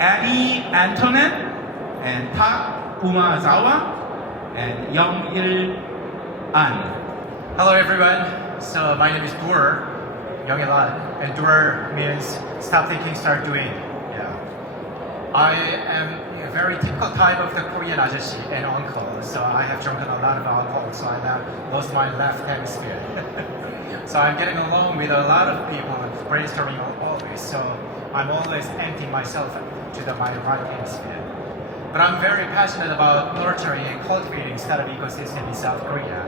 Eddie Antonin, and Tak Umazawa, and Young Il An. Hello everyone, so my name is Dur, Young Elan, and Dur means stop thinking, start doing. Yeah. I am a very typical type of the Korean ajashi and uncle, so I have drunken a lot of alcohol, so I now lost my left hemisphere. So I'm getting along with a lot of people brainstorming always, so I'm always emptying myself to my right hemisphere. But I'm very passionate about nurturing and cultivating startup ecosystem in South Korea.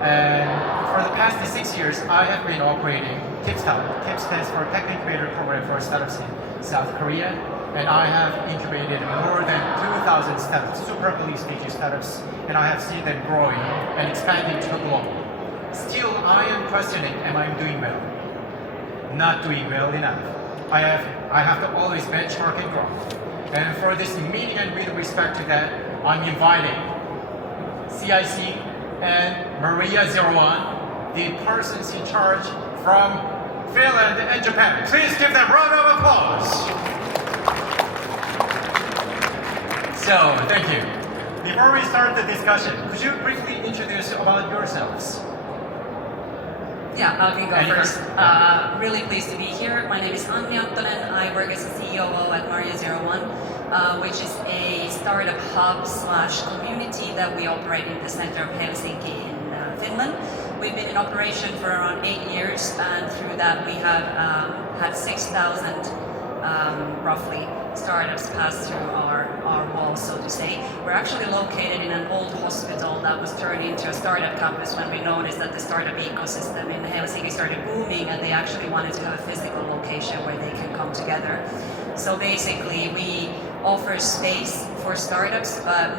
And for the past 6 years, I have been operating TIPSTAR. TIP stands for Tech Incubator Program for Startups in South Korea. And I have incubated more than 2,000 startups, super early stage startups, and I have seen them growing and expanding to the global. Still, I am questioning, am I doing well? Not doing well enough. I have to always benchmark and grow. And for this meeting and with respect to that, I'm inviting CIC and Maria01, the persons in charge from Finland and Japan. Please give them a round of applause. So, thank you. Before we start the discussion, could you briefly introduce about yourselves? Yeah, I can go first. Really pleased to be here. My name is Anni Attonen. I work as a COO at Maria01, which is a startup hub / community that we operate in the center of Helsinki in Finland. We've been in operation for around 8 years, and through that we have had 6,000 roughly startups pass through our walls, so to say. We're actually located in an old hospital that was turned into a startup campus when we noticed that the startup ecosystem in Helsinki started booming, and they actually wanted to have a physical location where they can come together. So basically we offer space for startups, but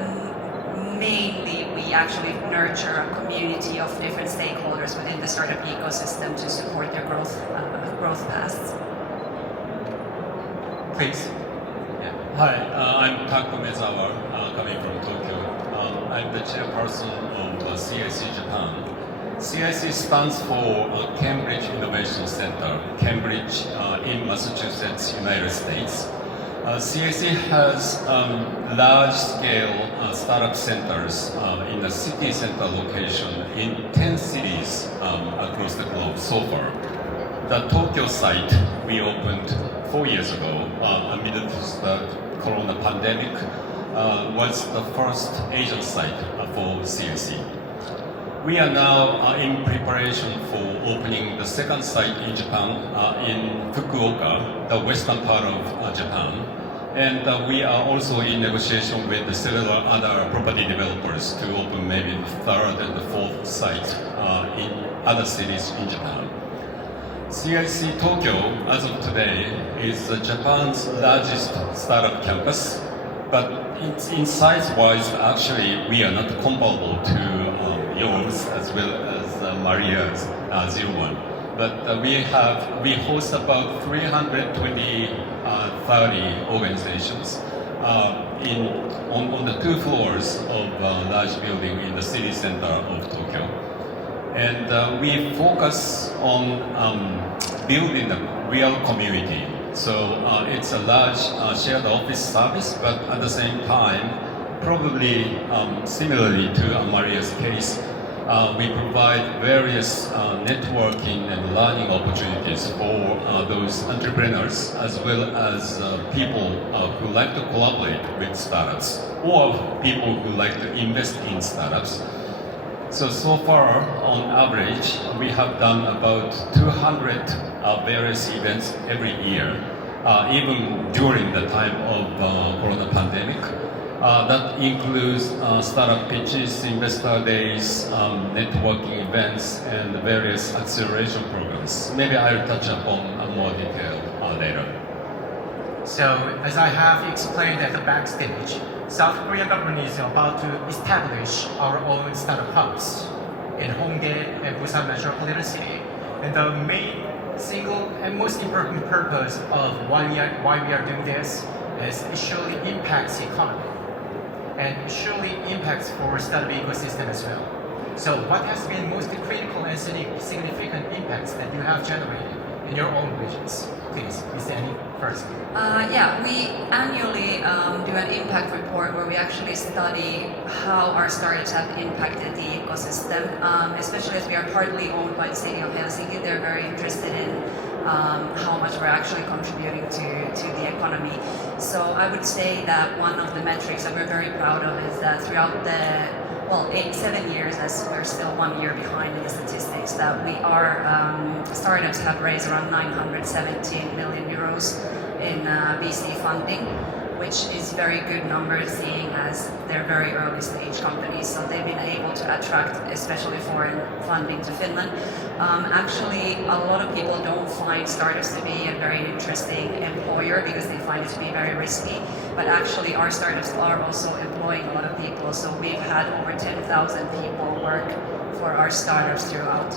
mainly we actually nurture a community of different stakeholders within the startup ecosystem to support their growth paths. Please. Hi, I'm Tak Umazawa, coming from Tokyo. I'm the chairperson of CIC Japan. CIC stands for Cambridge Innovation Center, Cambridge in Massachusetts, United States. CIC has large-scale startup centers in the city center location in 10 cities across the globe so far. The Tokyo site we opened 4 years ago amidst the Corona pandemic was the first Asian site for CIC. We are now in preparation for opening the second site in Japan, in Fukuoka, the western part of Japan. And we are also in negotiation with several other property developers to open maybe the third and the fourth site in other cities in Japan. CIC Tokyo, as of today, is Japan's largest startup campus, but in size-wise, actually, we are not comparable to yours as well as Maria's 01. But we host about 330 organizations on the 2 floors of a large building in the city center of Tokyo. And we focus on building a real community. So it's a large shared office service, but at the same time, probably similarly to Maria's case, we provide various networking and learning opportunities for those entrepreneurs as well as people who like to collaborate with startups or people who like to invest in startups. So far, on average, we have done about 200 various events every year, even during the time of Corona pandemic. That includes startup pitches, investor days, networking events, and various acceleration programs. Maybe I'll touch upon more detail later. So, as I have explained at the backstage, South Korean government is about to establish our own startup hubs in Hongdae and Busan metropolitan city. And the main single and most important purpose of why we are doing this is it surely impacts the economy and surely impacts for startup ecosystem as well. So what has been most critical and significant impacts that you have generated in your own regions? Please, is there any first? Yeah, we annually do an impact report where we actually study how our startups have impacted the ecosystem, especially as we are partly owned by the city of Helsinki. They're very interested in how much we're actually contributing to the economy. So I would say that one of the metrics that we're very proud of is that throughout the 7 years, as we're still 1 year behind in the statistics, that startups have raised around 917 million euros in VC funding, which is very good numbers seeing as they're very early stage companies. So they've been able to attract especially foreign funding to Finland. Actually, a lot of people don't find startups to be a very interesting employer because they find it to be very risky. But actually, our startups are also employing a lot of people. So we've had over 10,000 people work for our startups throughout.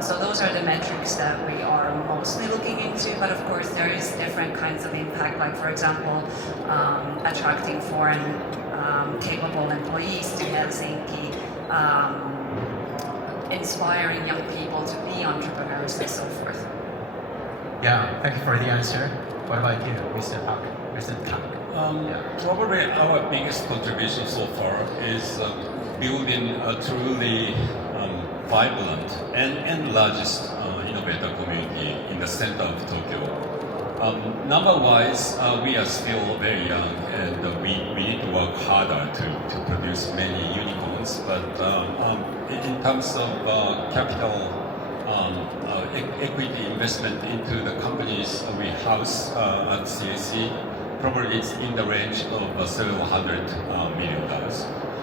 So those are the metrics that we are mostly looking into, but of course there is different kinds of impact, like for example, attracting foreign capable employees to Helsinki, inspiring young people to be entrepreneurs and so forth. Yeah, thank you for the answer. What about you, Mr. Park? Mr. Park? Probably our biggest contribution so far is building a truly vibrant and largest innovator community in the center of Tokyo. Number-wise, we are still very young and we need to work harder to produce many unicorns, but in terms of capital equity investment into the companies we house at CIC, probably it's in the range of several $100 million.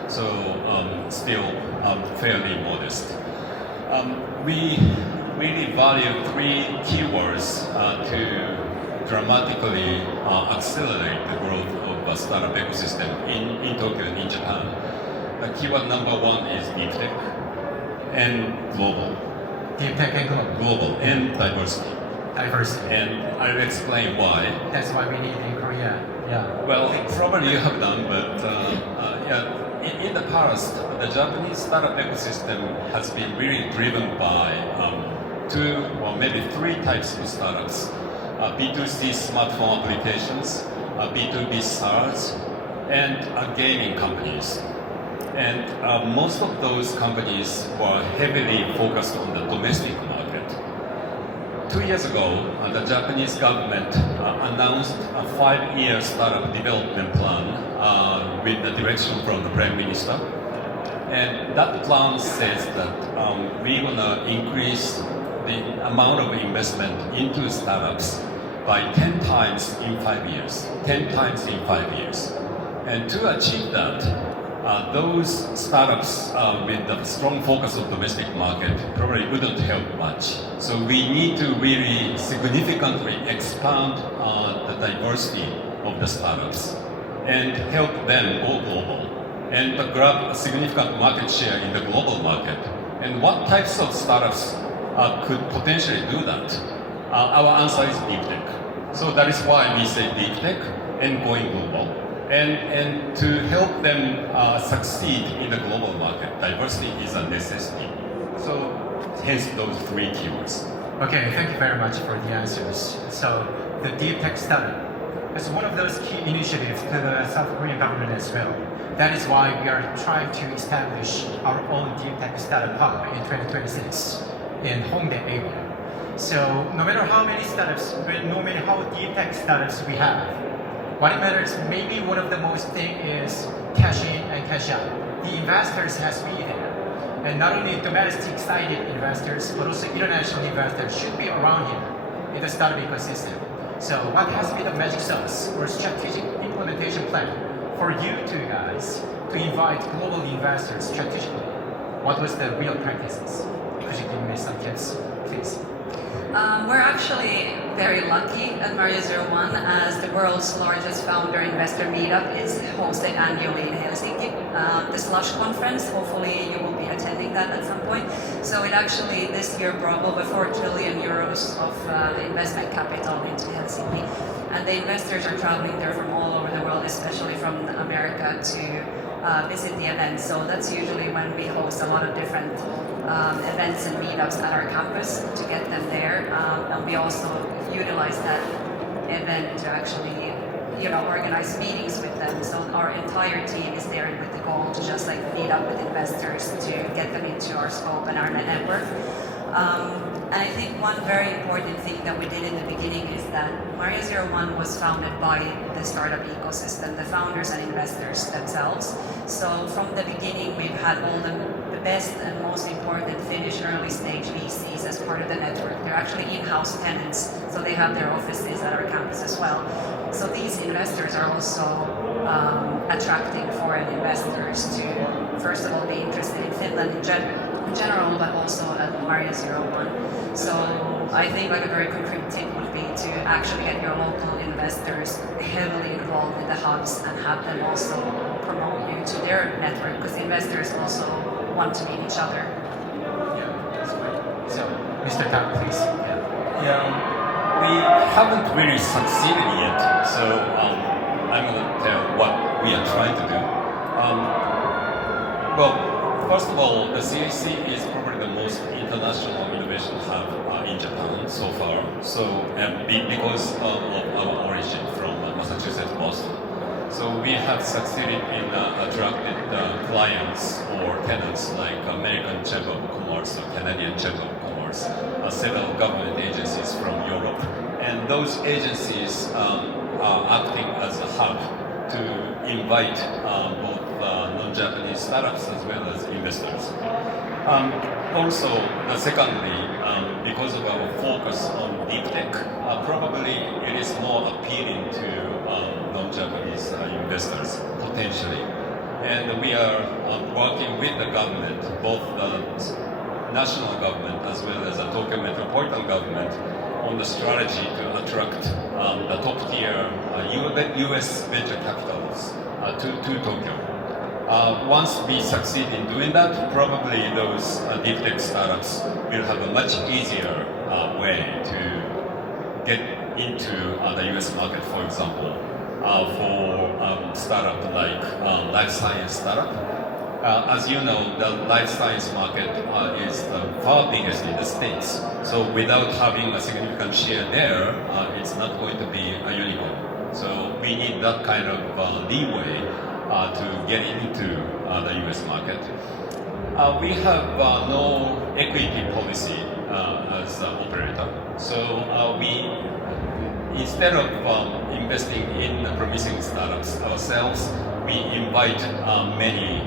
So still fairly modest. We really value 3 keywords to dramatically accelerate the growth of a startup ecosystem in Tokyo and in Japan. Keyword number 1 is deep tech and global. Deep tech and global. Global and diversity. Diversity. And I'll explain why. That's why we need in Korea. Yeah. Well, probably you have done, but yeah. In the past, the Japanese startup ecosystem has been really driven by 2 or maybe 3 types of startups. B2C smartphone applications, B2B SaaS, and gaming companies. And most of those companies were heavily focused on the domestic market. 2 years ago, the Japanese government announced a 5-year startup development plan with the direction from the Prime Minister. And that plan says that we're going to increase the amount of investment into startups by 10 times in 5 years. 10 times in 5 years. And to achieve that, those startups with a strong focus on domestic market probably wouldn't help much. So we need to really significantly expand the diversity of the startups and help them go global and grab a significant market share in the global market. And what types of startups could potentially do that? Our answer is deep tech. So that is why we say deep tech and going global. And to help them succeed in the global market, diversity is a necessity. So hence those 3 keywords. Okay, thank you very much for the answers. So the deep tech startup is one of those key initiatives to the South Korean government as well. That is why we are trying to establish our own deep tech startup hub in 2026 in Hongdae area. So no matter how many startups, no matter how deep tech startups we have, what it matters, maybe one of the most thing is cash in and cash out. The investors has to be there. And not only domestic sided investors, but also international investors should be around here in the startup ecosystem. So what has to be the magic sauce or strategic implementation plan for you two guys to invite global investors strategically? What was the real practices? Could you give me some tips, please? We're actually very lucky at Maria01 as the world's largest founder investor meetup is hosted annually in Helsinki. The Slush conference, hopefully you will be attending that at some point. So it actually this year brought over 4 trillion euros of investment capital into Helsinki. And the investors are traveling there from all over the world, especially from America, to visit the event. So that's usually when we host a lot of different events and meetups at our campus to get them there. And we also utilize that event to actually, organize meetings with them. So our entire team is there with the goal to just like meet up with investors to get them into our scope and our network. And I think one very important thing that we did in the beginning is that Maria01 was founded by the startup ecosystem, the founders and investors themselves. So from the beginning, we've had all the best and most important Finnish early stage VCs as part of the network. They're actually in-house tenants, so they have their offices at our campus as well. So these investors are also attracting foreign investors to, first of all, be interested in Finland in general, but also at Maria01. So I think like a very concrete tip would be to actually get your local investors heavily involved with the hubs and have them also promote you to their network, because investors also want to meet each other. Yeah, that's great. So, Mr. Tan, please. Yeah, we haven't really succeeded yet, so I'm going to tell what we are trying to do. Well, first of all, the CIC is probably the most international innovation hub in Japan so far. So, because of our origin from Massachusetts, Boston. So we have succeeded in attracting clients or tenants like American Chamber of Commerce or Canadian Chamber of Commerce, several government agencies from Europe. And those agencies are acting as a hub to invite both non-Japanese startups as well as investors. Also, secondly, because of our focus on deep tech, probably it is more appealing to non-Japanese investors, potentially. And we are working with the government, both the national government as well as the Tokyo metropolitan government, on the strategy to attract the top-tier US venture capitals to Tokyo. Once we succeed in doing that, probably those deep tech startups will have a much easier way to get into the US market, for example, for startup like life science startup. As you know, the life science market is the far biggest in the States. So without having a significant share there, it's not going to be a unicorn. So we need that kind of leeway to get into the US market. We have no equity policy as an operator. So we, instead of investing in promising startups ourselves, we invite many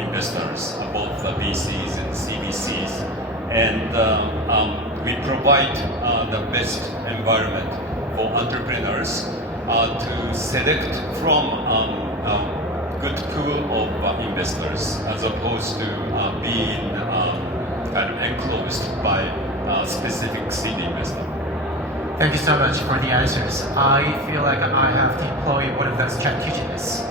investors, both VCs and CVCs, and we provide the best environment for entrepreneurs to select from good pool of investors, as opposed to being kind of enclosed by a specific seed investor. Thank you so much for the answers. I feel like I have deployed one of those strategies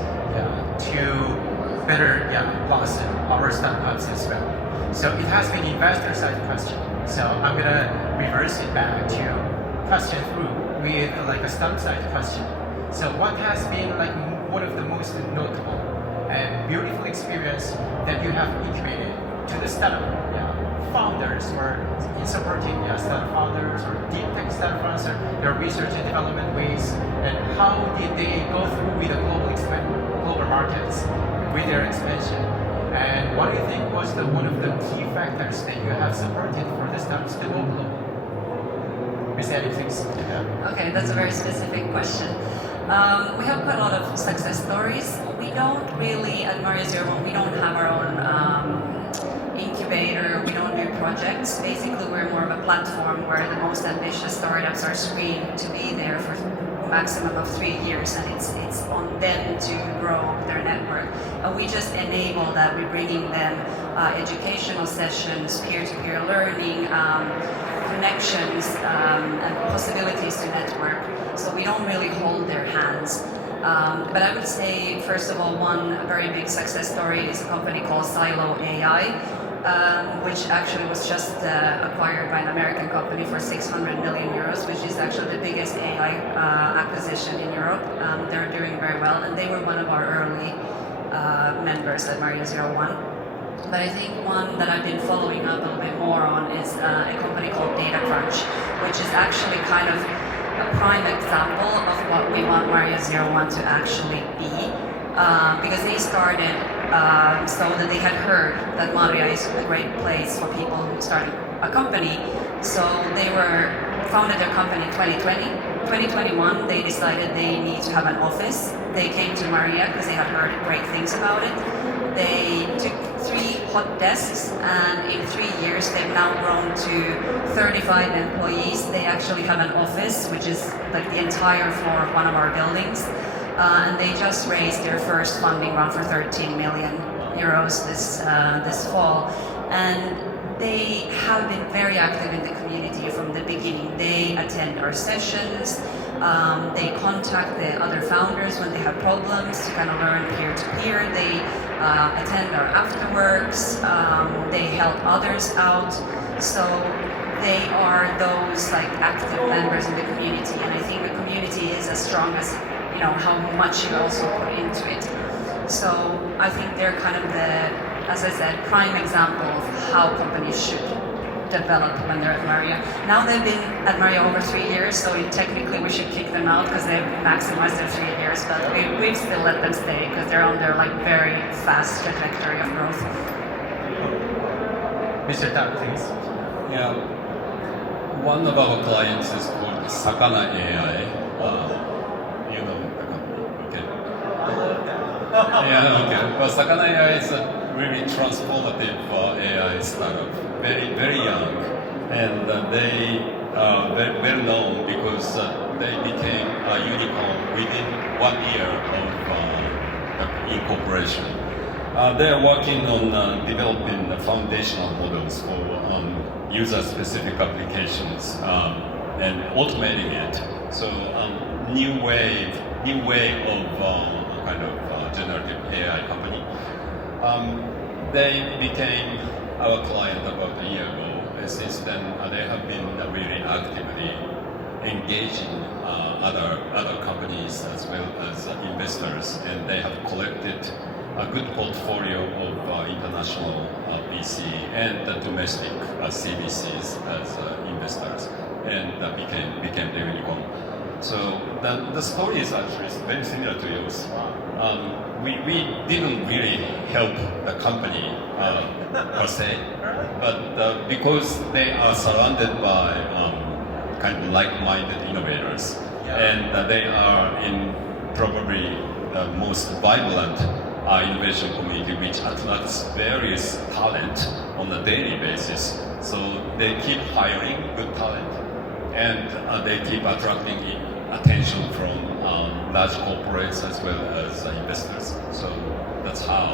to better blossom our startups as well. So it has been investor side question. So I'm gonna reverse it back to question through with like a startup side question. So what has been like one of the most notable and beautiful experience that you have integrated to the startup founders, or in supporting startup founders or deep tech startup founders, their research and development ways, and how did they go through with the global markets with their expansion? And what do you think was one of the key factors that you have supported for the startups to go global? Ms. Annie, please. Okay, that's a very specific question. We have quite a lot of success stories. We don't really, at Maria01, we don't have our own incubator, we don't do projects. Basically, we're more of a platform where the most ambitious startups are screened to be there for maximum of 3 years, and it's on them to grow their network. We just enable that. We're bringing them educational sessions, peer-to-peer learning, connections, and possibilities to network. So we don't really hold their hands. But I would say, first of all, one very big success story is a company called Silo AI, which actually was just acquired by an American company for 600 million euros, which is actually the biggest AI acquisition in Europe. They're doing very well, and they were one of our early members at Maria01. But I think one that I've been following up a little bit more on is a company called DataCrunch, which is actually kind of a prime example of what we want Maria01 to actually be, because they started so that they had heard that Maria is a great place for people who started a company. So they founded their company in 2020. 2021, they decided they need to have an office. They came to Maria because they had heard great things about it. They took 3 hot desks, and in 3 years they've now grown to 35 employees. They actually have an office, which is like the entire floor of one of our buildings. And they just raised their first funding round for 13 million euros this fall. And they have been very active in the community from the beginning. They attend our sessions, they contact the other founders when they have problems to kind of learn peer-to-peer. They attend our afterworks, they help others out. So they are those like active members in the community, and I think the community is as strong as how much you also put into it. So I think they're kind of the, as I said, prime example of how companies should develop when they're at Maria. Now they've been at Maria over 3 years, so technically we should kick them out because they've maximized their 3 years, but we've still let them stay because they're on their like very fast trajectory of growth. Mr. Tan, please. Yeah, one of our clients is called Sakana AI. You know the company, okay? Yeah, okay. But Sakana AI is a really transformative AI startup, very, very young, and they are very well known because they became a unicorn within 1 year of incorporation. They are working on developing the foundational models for user-specific applications and automating it. So new way of kind of generative AI company. They became our client about a year ago. And since then, they have been really actively engaging other companies as well as investors, and they have collected a good portfolio of international VC and domestic CVCs as investors, and became the unicorn. So the story is actually very similar to yours. We didn't really help the company per se, but because they are surrounded by kind of like-minded innovators, and they are in probably the most vibrant innovation community, which attracts various talent on a daily basis. So they keep hiring good talent, and they keep attracting attention from large corporates as well as investors. So that's how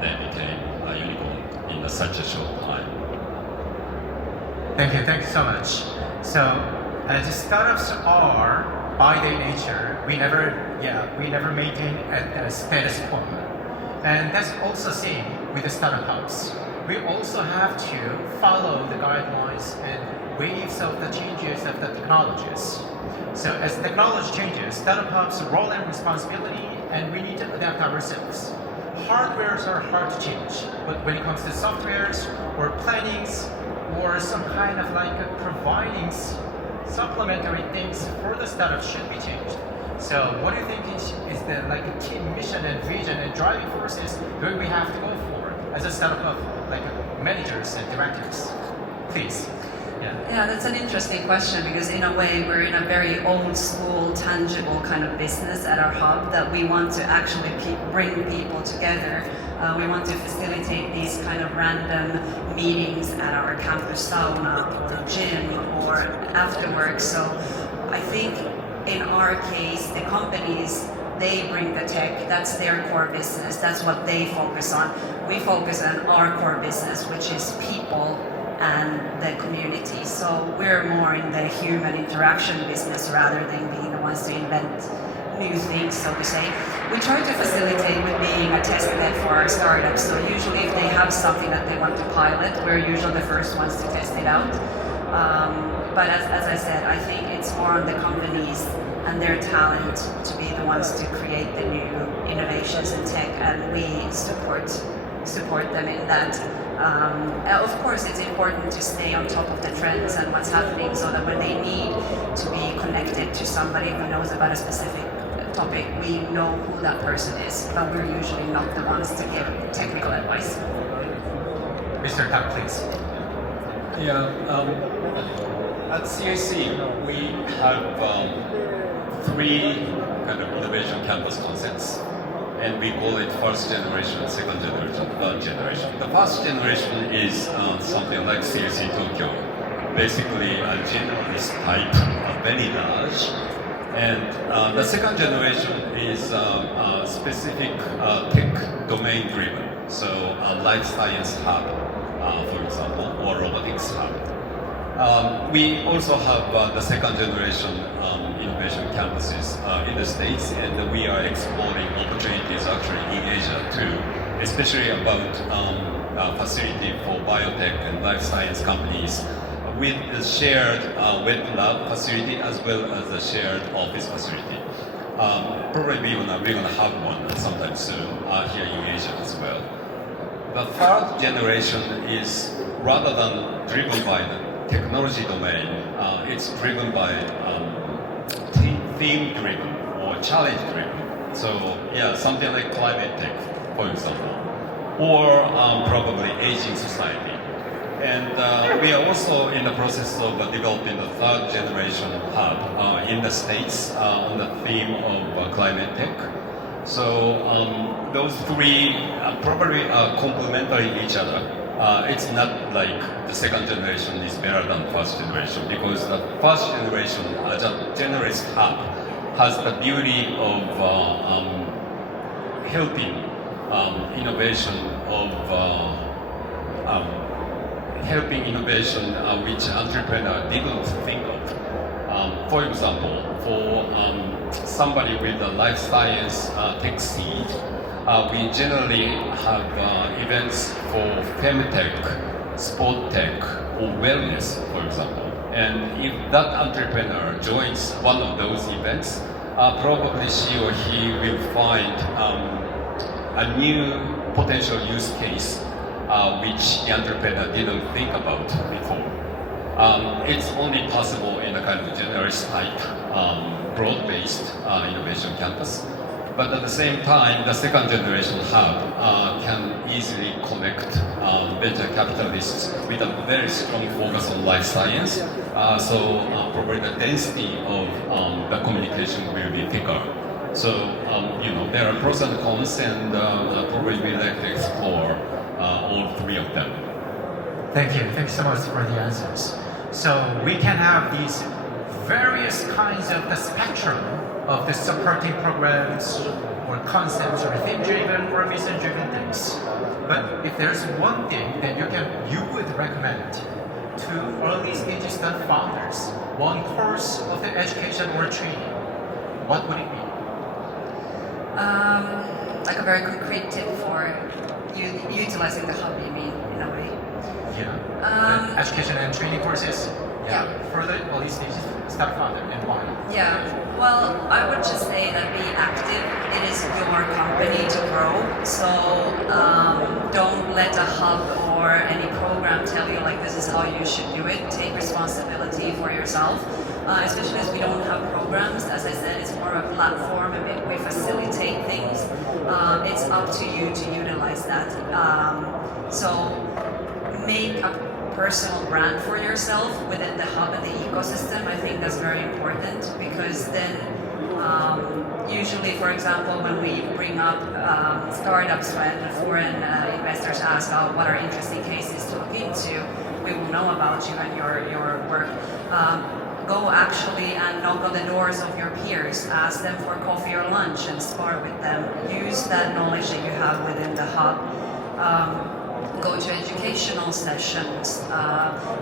they became a unicorn in such a short time. Thank you so much. So the startups are, by their nature, we never maintain a status quo. And that's also seen with the startup hubs. We also have to follow the guidelines and waves of the changes of the technologies. So as technology changes, startup hubs role and responsibility, and we need to adapt ourselves. Hardwares are hard to change, but when it comes to softwares or plannings or some kind of like providing supplementary things for the startup should be changed. So what do you think is the like a key mission and vision and driving forces that we have to go for as a startup of like managers and directors? Please. Yeah, that's an interesting question, because in a way we're in a very old school, tangible kind of business at our hub that we want to actually bring people together. We want to facilitate these kind of random meetings at our campus sauna or gym or after work. So I think in our case, the companies, they bring the tech, that's their core business, that's what they focus on. We focus on our core business, which is people and the community. So we're more in the human interaction business rather than being the ones to invent new things, so to say. We try to facilitate with being a test bed for our startups. So usually if they have something that they want to pilot, we're usually the first ones to test it out. But as I said, I think it's more on the companies and their talent to be the ones to create the new innovations in tech, and we support them in that. Of course, it's important to stay on top of the trends and what's happening, so that when they need to be connected to somebody who knows about a specific topic, we know who that person is, but we're usually not the ones to give technical advice. Mr. Tak, please. Yeah, at CIC, we have 3 kind of innovation campus concepts, and we call it first generation, second generation, third generation. The first generation is something like CIC Tokyo, basically a generalist type, very large. And the second generation is specific tech domain driven, so a life science hub, for example, or robotics hub. We also have the second generation innovation campuses in the States, and we are exploring opportunities actually in Asia too, especially about facility for biotech and life science companies with the shared wet lab facility as well as the shared office facility. Probably we're gonna have one sometime soon here in Asia as well. The third generation is rather than driven by the technology domain, it's driven by theme driven or challenge driven. So yeah, something like climate tech, for example, or probably aging society. And we are also in the process of developing the third generation hub in the States on the theme of climate tech. So those 3 probably are complementary each other. It's not like the second generation is better than first generation, because the first generation as a generalist hub has the beauty of helping innovation which entrepreneur didn't think of. For example, for somebody with a life science tech seed, we generally have events for femtech, sport tech, or wellness, for example. And if that entrepreneur joins one of those events, probably she or he will find a new potential use case which the entrepreneur didn't think about before. It's only possible in a kind of generalist type, broad-based innovation campus. But at the same time, the second generation hub can easily connect venture capitalists with a very strong focus on life science. So probably the density of the communication will be thicker. So there are pros and cons, and probably we like to explore all 3 of them. Thank you. Thank you so much for the answers. So we can have these various kinds of the spectrum of the supporting programs or concepts or theme-driven or mission-driven things. But if there's one thing that you would recommend to early stage startup founders, one course of the education or training, what would it be? Like a very concrete tip for utilizing the hub, you mean, in a way? Yeah. Education and training courses? Yeah. For the early stage startup founder, and why? Yeah, well, I would just say that be active. It is your company to grow, so don't let a hub or any program tell you like this is how you should do it. Take responsibility for yourself, especially as we don't have programs. As I said, it's more of a platform, we facilitate things. It's up to you to utilize that. So make a personal brand for yourself within the hub and the ecosystem. I think that's very important, because then usually, for example, when we bring up startups, when foreign investors ask what are interesting cases to look into, we will know about you and your work. go actually and knock on the doors of your peers, ask them for coffee or lunch and spar with them. Use that knowledge that you have within the hub. Go to educational sessions,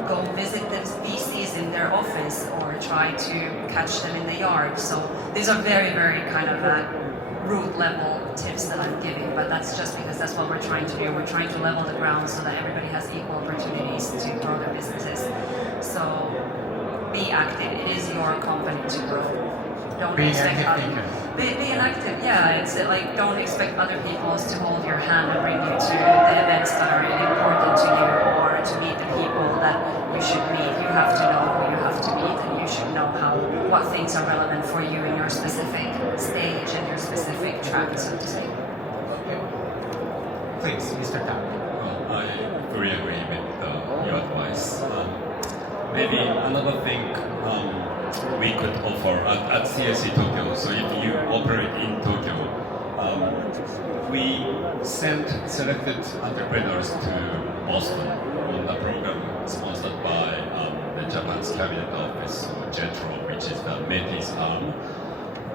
go visit the VCs in their office or try to catch them in the yard. So these are very, very kind of root level tips that I'm giving, but that's just because that's what we're trying to do. We're trying to level the ground so that everybody has equal opportunities to grow their businesses. So be active. It is your company to grow. Don't Be expect active. be an active, yeah. It's like don't expect other people to hold your hand and bring you to the events that are really important to you or to meet the people that you should meet. You have to know who you have to meet and you should know what things are relevant for you in your specific stage and your specific track, so to say. Please, Mr. Tan. I fully agree with your advice. Maybe another thing we could offer at CIC Tokyo. So if you operate in Tokyo, we sent selected entrepreneurs to Boston on a program sponsored by the Japan's Cabinet Office, or JETRO, which is the METI's arm.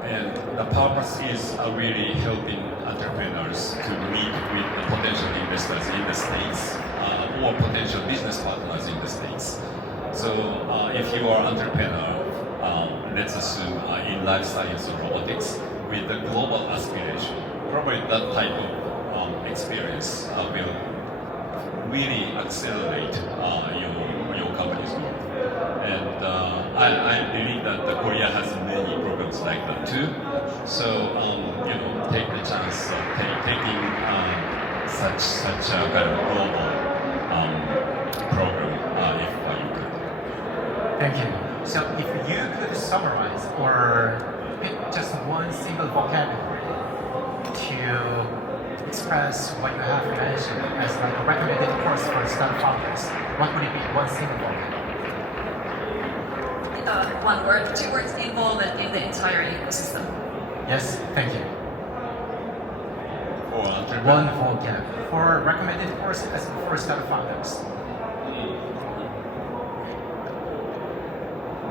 And the purpose is really helping entrepreneurs to meet with the potential investors in the States or potential business partners in the States. So if you are an entrepreneur, let's assume in life science or robotics, with the global aspiration, probably that type of experience will really accelerate your company's growth. And I believe that Korea has many programs like that too. So take the chance of taking such a kind of global program if you could. Thank you. So if you could summarize or pick just one single vocabulary to express what you have mentioned as like a recommended course for startup founders, what would it be? One single vocabulary. One word, 2 words, involvement in the entire ecosystem. Yes, thank you. For entrepreneurs. One vocab for recommended course as for startup founders.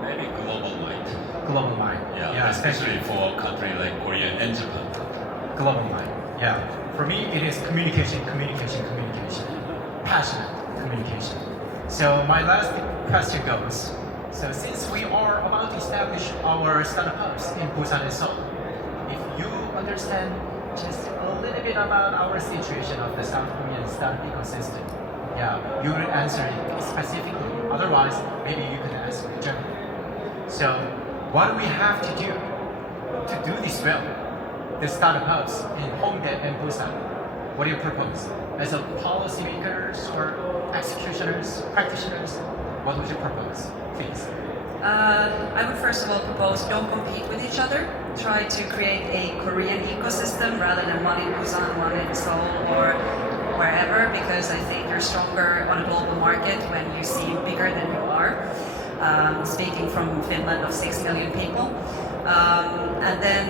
Maybe global mind. Global mind. Yeah, especially for a country like Korea and Japan. Global mind. Yeah. For me, it is communication. Passionate communication. So my last question goes, so since we are about to establish our startup hubs in Busan and Seoul, if you understand just a little bit about our situation of the South Korean startup ecosystem, yeah, you will answer it specifically. Otherwise, maybe you can answer it generally. So what do we have to do this well? The startup hubs in Hongdae and Busan. What do you propose? As a policymakers or executioners, practitioners, what would you propose? Please. I would first of all propose don't compete with each other. Try to create a Korean ecosystem rather than one in Busan, one in Seoul, or wherever, because I think you're stronger on a global market when you seem bigger than you are. Speaking from Finland of 6 million people. And then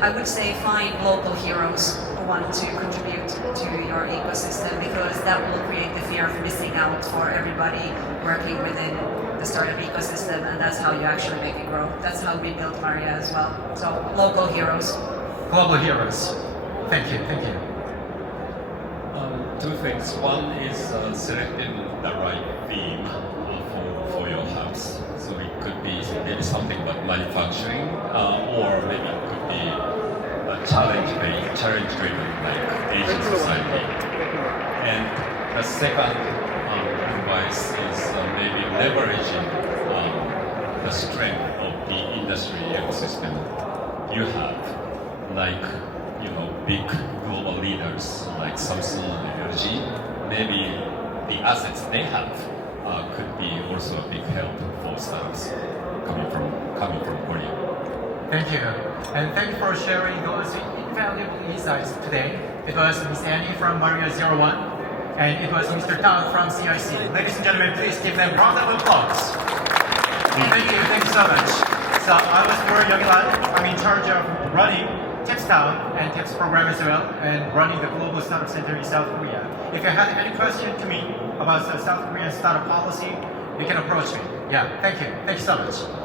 I would say find local heroes who want to contribute to your ecosystem, because that will create the fear of missing out for everybody working within the startup ecosystem, and that's how you actually make it grow. That's how we built Maria as well. So local heroes. Global heroes. Thank you. Two things. One is selecting the right theme for your house. So it could be maybe something about manufacturing, or maybe it could be a challenge-driven, like Asian society. And the second advice is maybe leveraging the strength of the industry ecosystem you have, like big global leaders like Samsung and LG. Maybe the assets they have could be also a big help for startups coming from Korea. Thank you. And thank you for sharing those invaluable insights today. It was Ms. Annie from Maria01, and it was Mr. Tang from CIC. Ladies and gentlemen, please give them a round of applause. Thank you so much. So I was Maria01. I'm in charge of running TIPS Town and TIPS program as well, and running the Global Startup Center in South Korea. If you have any question to me, about the South Korean startup policy, you can approach me. Yeah, thank you. Thank you so much.